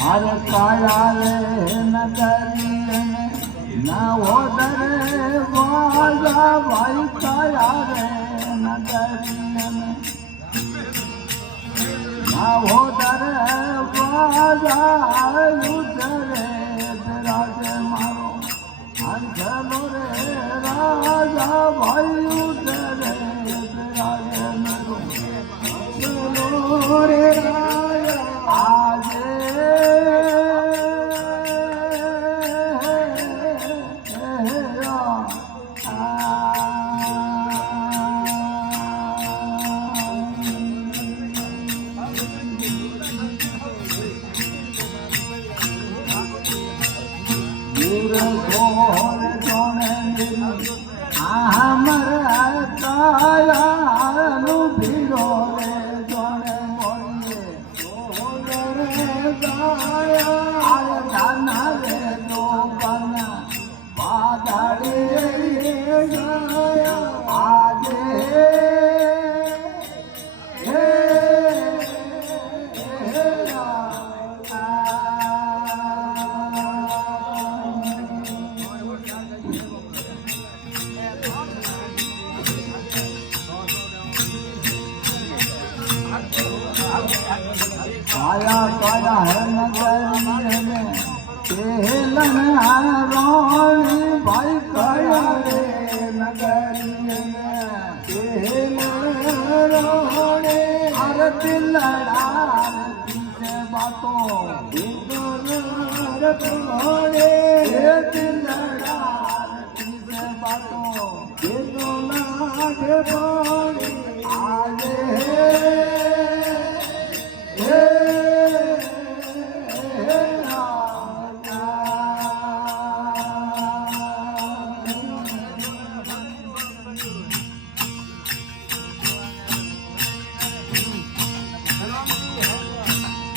अरे काया रे नगरी में ना हो दरे वाला भाई काया रे नगरी में ना हो दरे वाला उतरे राज मारो अंजलो रे राजा भाई उतरे राज मारो अंजलो रे काया काया है नगर में केलन रोणी भाई काया रे नगर में केलन रोणी हर दिल लड़ा से बातों रोणी दिल लड़ा से बातों रोणी आगे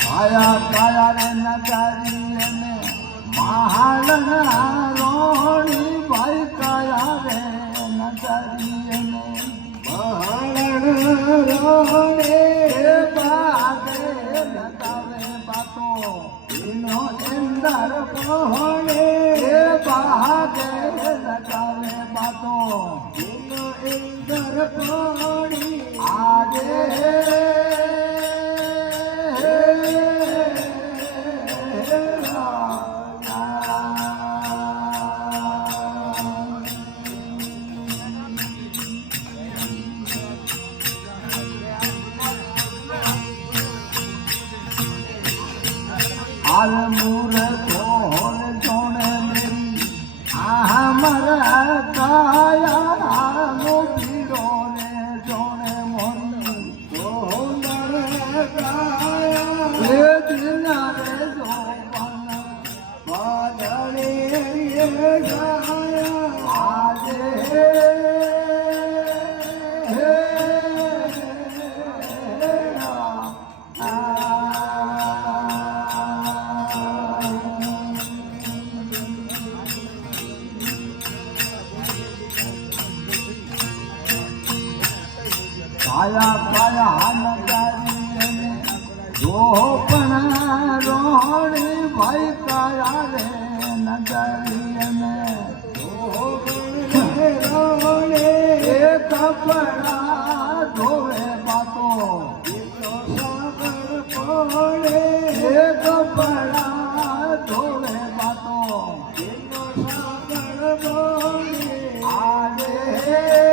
काया काया रे नगरी में महाल रोणी भाई काया रे नगरी में महाल रोणी बागे लगावे बातों इनो इंदर पहोणे बागे लगावे बातों इनो इंदर पहोणी आगे मूर खोल जोने मेरी हमर काया नो पीड़ो ने जोने मोनी सोंदर काया ये दिन रे जो बन बादले ये गाया आजे काया काया नगरी में रोपण रोणी भाई काया रे नगरी में रोणी कपड़ा धोवे बातों कपड़ा धोवे बातों आगे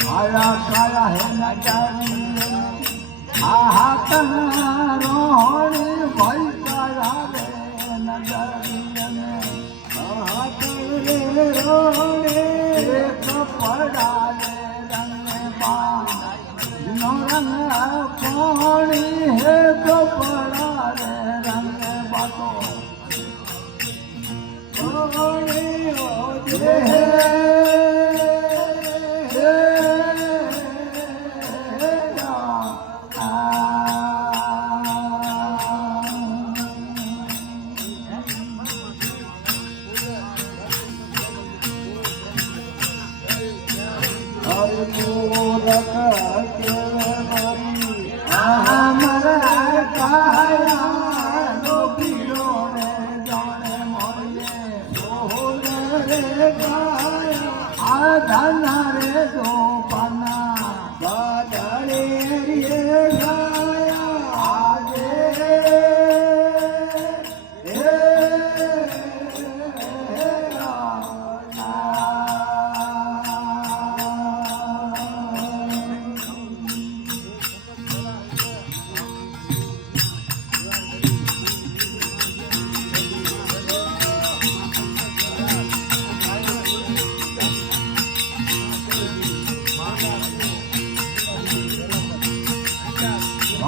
काया काया है नगरी हाथन रोणी भाई काया रे नगरी में हाथन रोणी कपड़ा रे रंग बानो रंग पानी है कपड़ा रे रंग बातो रोणी हो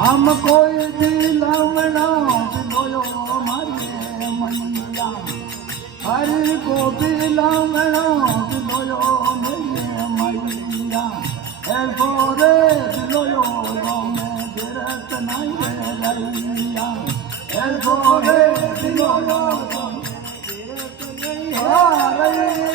हम कोई दिलमना दिलोयो मारे मैया हरि को दिलमना दिलोयो मेरे मैया ऐसो रे दिलोयो में गिरत नहीं रैया ऐसो रे दिलोयो गिरत नहीं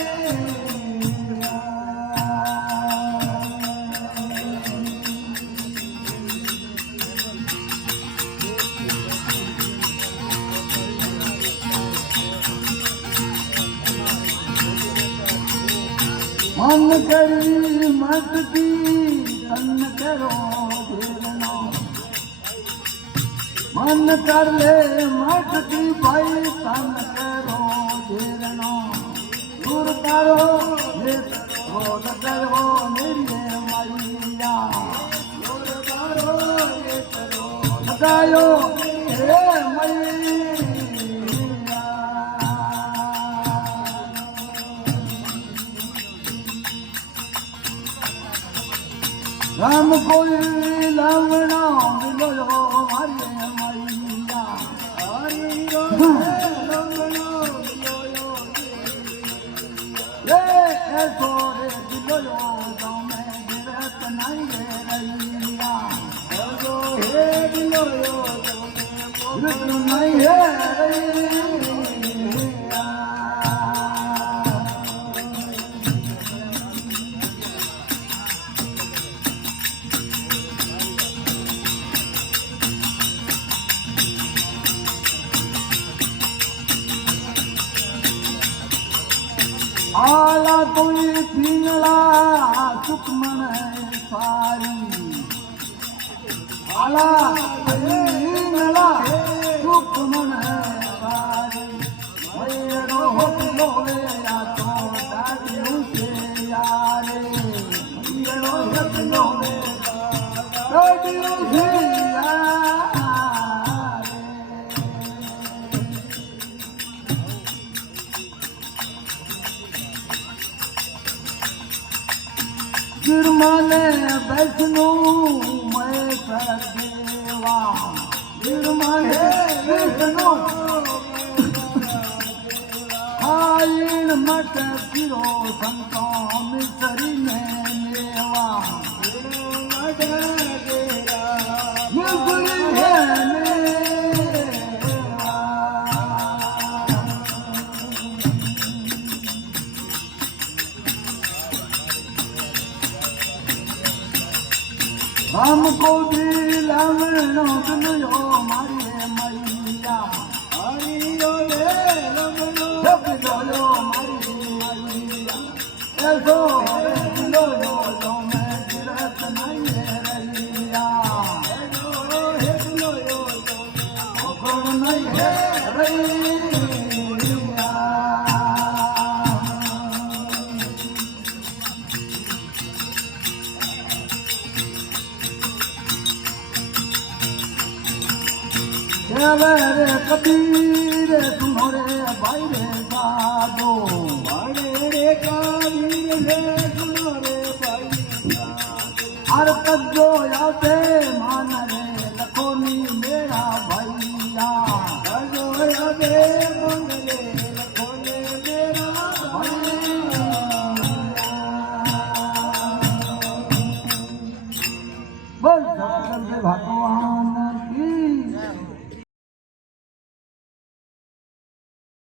मन करी मटकी तन करो धीरना मन कर ले मटकी भाई तन करो धीरना दूर करो रोड करो मेरे मैया दूर करो ये करो लगायो हे मैया राम कोई लवणा मिलो हरे मैया हरि लवणा मिलो रे ऐसो रे दिलो तो मैं गिरत नहीं रैया ऐसो हे दिलो तो गिरत नहीं है आला कोई पिंगला सुखमन सारी आला पिंगला सुखमन सारी मैरो होलो रे या तो दादियों से यारे मैरो होलो रे दादियों से गिरमाने वैष्णो मैं सदेवा गिरमाने वैष्णो आयन मत फिरो संतो मिसरी में लेवा मिसरी में हमको दिलमनो दिलो मारे मैया हरि रे लमनो दिलो मारे मैया ऐसो दिलो तो मैं गिरत नहीं रैया ऐसो हे दिलो तो नहीं है रैया रे कबीर सुनो रे भाई रे साधो भाई